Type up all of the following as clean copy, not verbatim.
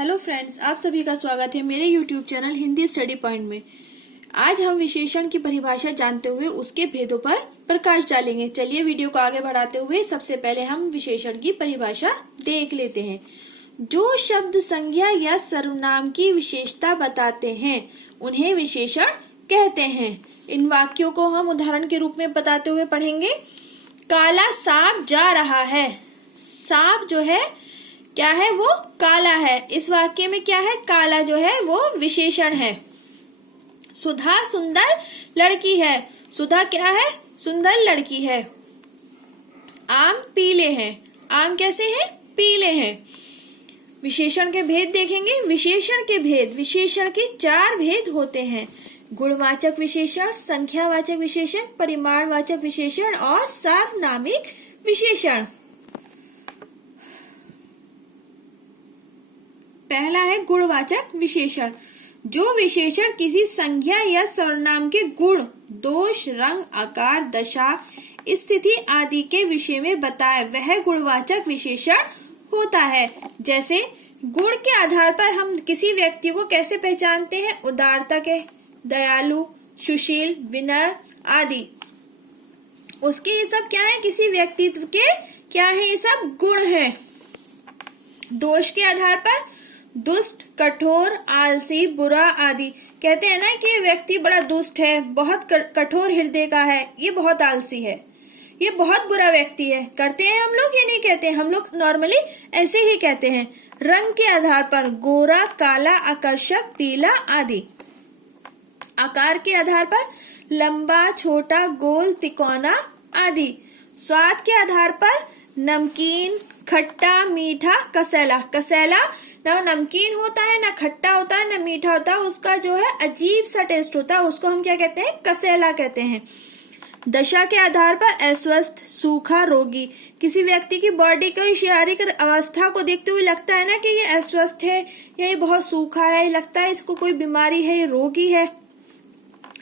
Hello friends, आप सभी का स्वागत है मेरे YouTube channel Hindi study point में। आज हम विशेषण की परिभाषा जानते हुए उसके भेदों पर प्रकाश डालेंगे। चलिए वीडियो को आगे बढ़ाते हुए सबसे पहले हम विशेषण की परिभाषा देख लेते हैं। जो शब्द संज्ञा या सर्वनाम की विशेषता बताते हैं उन्हें विशेषण कहते हैं। इन वाक्यों को हम उदाहरण के रूप में बताते हुए पढ़ेंगे। काला सांप जा रहा है। सांप जो है क्या है, वो काला है। इस वाक्य में क्या है, काला जो है वो विशेषण है। सुधा सुंदर लड़की है। सुधा क्या है, सुंदर लड़की है। आम पीले हैं। आम कैसे हैं, पीले हैं। विशेषण के भेद देखेंगे। विशेषण के भेद, विशेषण के 4 भेद होते हैं। गुणवाचक विशेषण, संख्यावाचक विशेषण, परिमाणवाचक विशेषण और सार्वनामिक विशेषण। पहला है गुणवाचक विशेषण। जो विशेषण किसी संज्ञा या सर्वनाम के गुण, दोष, रंग, आकार, दशा, स्थिति आदि के विषय में बताए वह गुणवाचक विशेषण होता है। जैसे गुण के आधार पर हम किसी व्यक्ति को कैसे पहचानते हैं, उदारता के, दयालु, सुशील, विनम्र आदि। उसके ये सब क्या है, किसी व्यक्तित्व के क्या है, ये सब गुण हैं। दोष के आधार पर दुष्ट, कठोर, आलसी, बुरा आदि। कहते हैं ना कि व्यक्ति बड़ा दुष्ट है, बहुत कठोर हृदय का है, ये बहुत आलसी है, ये बहुत बुरा व्यक्ति है। करते हैं हम लोग, ये नहीं कहते, हम लोग नॉर्मली ऐसे ही कहते हैं। रंग के आधार पर गोरा, काला, आकर्षक, पीला आदि। आकार के आधार पर लंबा, छोटा, गोल, तिकोना आदि। स्वाद के आधार पर नमकीन, खट्टा, मीठा, कसैला। कसैला ना नमकीन होता है, ना खट्टा होता है, ना मीठा होता है, उसका जो है अजीब सा टेस्ट होता है, उसको हम क्या कहते हैं, कसैला कहते हैं। दशा के आधार पर अस्वस्थ, सूखा, रोगी। किसी व्यक्ति की बॉडी की शारीरिक अवस्था को देखते हुए लगता है ना कि ये अस्वस्थ है या ये बहुत सूखा है, लगता है इसको कोई बीमारी है, ये रोगी है।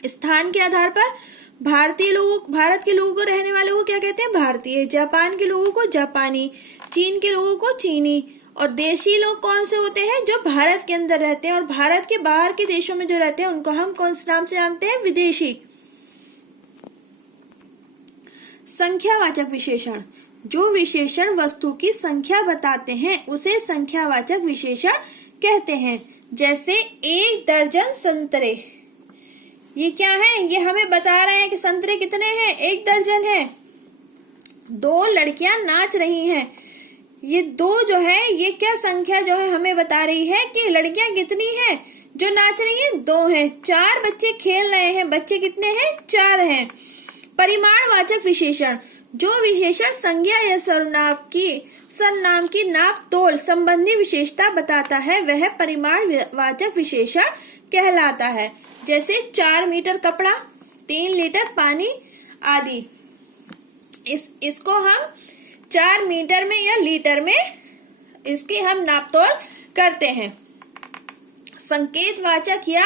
स्थान के आधार पर भारतीय लोगों, भारत के लोगों को, रहने वालों को क्या कहते हैं, भारतीय। जापान के लोगों को जापानी, चीन के लोगों को चीनी। और देशी लोग कौन से होते हैं, जो भारत के अंदर रहते हैं, और भारत के बाहर के देशों में जो रहते हैं उनको हम कौन से नाम से जानते हैं, विदेशी। संख्यावाचक विशेषण। जो विशेषण वस्तु की संख्या बताते हैं उसे संख्यावाचक विशेषण कहते हैं। जैसे 1 दर्जन संतरे। ये क्या है, ये हमें बता रहे हैं कि संतरे कितने हैं, 1 दर्जन है। 2 लड़कियां नाच रही हैं। ये 2 जो है, ये क्या संख्या जो है हमें बता रही है कि लड़कियां कितनी हैं जो नाच रही हैं, 2 हैं। 4 बच्चे खेल रहे हैं, बच्चे कितने हैं, 4 हैं। परिमाणवाचक विशेषण। जो विशेषण संज्ञा या सर्वनाम की नाप तोल संबंधी विशेषता बताता है वह परिमाणवाचक विशेषण कहलाता है। जैसे 4 मीटर कपड़ा, 3 लीटर पानी आदि। इसको हम 4 मीटर में या लीटर में इसकी हम नापतोल करते हैं। संकेतवाचक या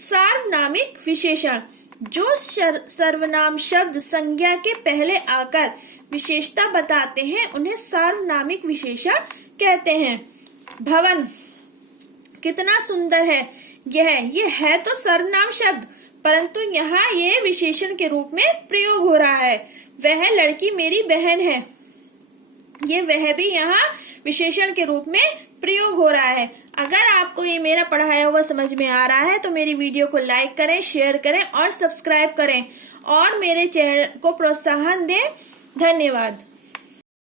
सार्वनामिक विशेषण। जो सर्वनाम शब्द संज्ञा के पहले आकर विशेषता बताते हैं उन्हें सार्वनामिक विशेषण कहते हैं। भवन कितना सुंदर है, ये है तो सर्वनाम शब्द, परंतु यहाँ ये विशेषण के रूप में प्रयोग हो रहा है। वह लड़की मेरी बहन है, ये वह भी यहाँ विशेषण के रूप में प्रयोग हो रहा है। अगर आपको ये मेरा पढ़ाया हुआ समझ में आ रहा है तो मेरी वीडियो को लाइक करें, शेयर करें और सब्सक्राइब करें और मेरे चैनल को प्रोत्साहन दें। धन्यवाद।